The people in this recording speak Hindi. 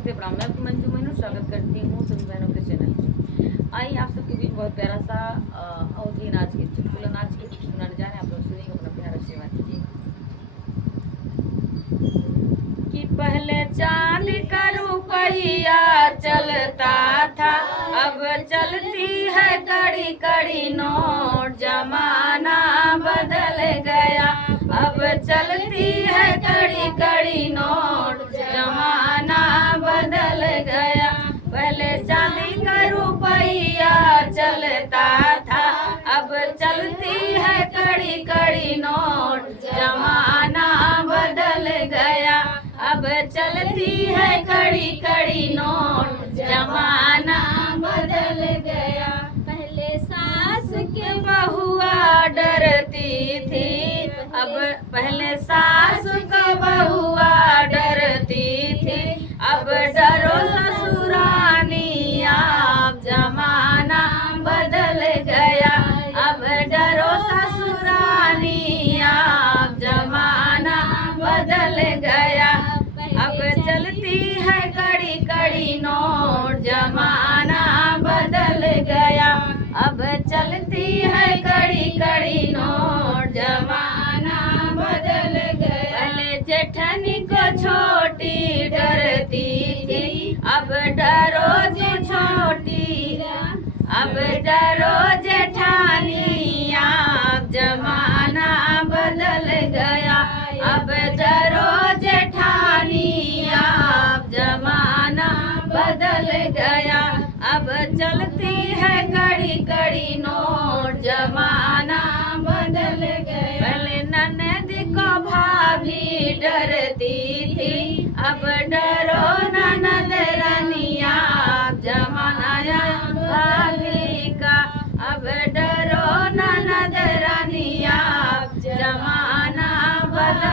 नमस्ते प्रणाम। मैं आपकी मंजू मैनू स्वागत करती हूँ सभी बहनों के चैनल पे। आइए आप सबके बीच बहुत प्यारा सा अवधि नाच के चुटकुला नाच के कुछ सुनाने जा रहे हैं। आप लोग सुनिए, अपना प्यार आशीर्वाद दीजिए। कि पहले चांद का रुपया चलता था, अब चलती है कड़ी कड़ी नोट। जमाना बदल गया, अब चलती है कड़ी कड़ी नोट। जमाना बदल गया, पहले चांदी का रुपया चलता था, अब चलती है कड़ी कड़ी नोट। जमाना बदल गया, अब चलती है कड़ी कड़ी नोट। जमाना बदल गया, पहले सास के बहुआ डरती थी, अब पहले सास के बहुआ डरती थी, अब डरो ससुरानी। अब जमाना बदल गया, अब डरो ससुरानी। अब जमाना बदल गया, अब चलती है कड़ी कड़ी नोट। जमाना बदल गया, अब चलती है कड़ी कड़ी नोट। जमाना बदल गया, पहले जेठनी को छोटी डरती थी, अब डरो जो छोटी। अब डरो जेठानी। अब जमाना बदल गया, अब डरो जेठानी। अब जमाना बदल गया, अब चलती है कड़ी कड़ी नोट। जमाना बदल गया, पहले ननद को भाभी डरती थी, अब डरो ननद रानिया। अब जमाना भाभी का, अब डरो ननद रानिया। जमाना बदल